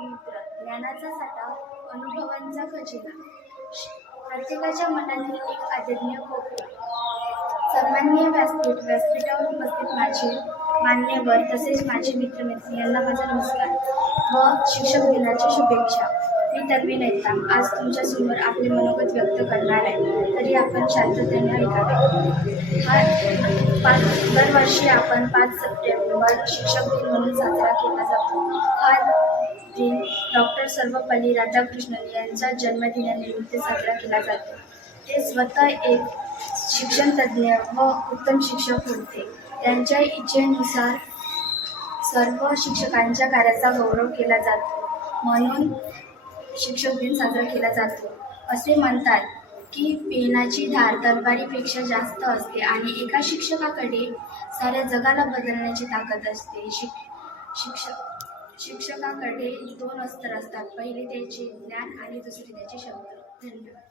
समुद्र, ज्ञानाचा साठा, अनुभवांचा खजिना. प्रत्येकाच्या मनातील एक अदम्य कोपरा. सन्माननीय व्यासपीठावर उपस्थित माझे मान्यवर तसेच माझे मित्रमैत्रिणी यांना माझा नमस्कार व शिक्षक दिनाच्या शुभेच्छा. मी तन्वी नेता आज तुमच्यासमोर आपले मनोगत व्यक्त करणार आहे, तरी आपण शांततेने ऐकावे. दरवर्षी आपण 5 सप्टेंबर शिक्षक दिन म्हणून साजरा केला जातो. हा दिन डॉक्टर सर्वपल्ली राधाकृष्णन यांच्या जन्मदिनानिमित्त साजरा केला जातो. ते स्वतः एक शिक्षणतज्ज्ञ व उत्तम शिक्षक होते. त्यांच्या इच्छेनुसार सर्व शिक्षकांच्या कार्याचा गौरव केला जातो, म्हणून शिक्षक दिन साजरा केला जातो. असे म्हणतात की पेनाची धार तलवारीपेक्षा जास्त असते आणि एका शिक्षकाकडे साऱ्या जगाला बदलण्याची ताकद असते. शिक्षकाकडे 2 अस्त्र असतात, पहिले त्याचे ज्ञान आणि दुसरे त्याचे शब्द. धन्यवाद.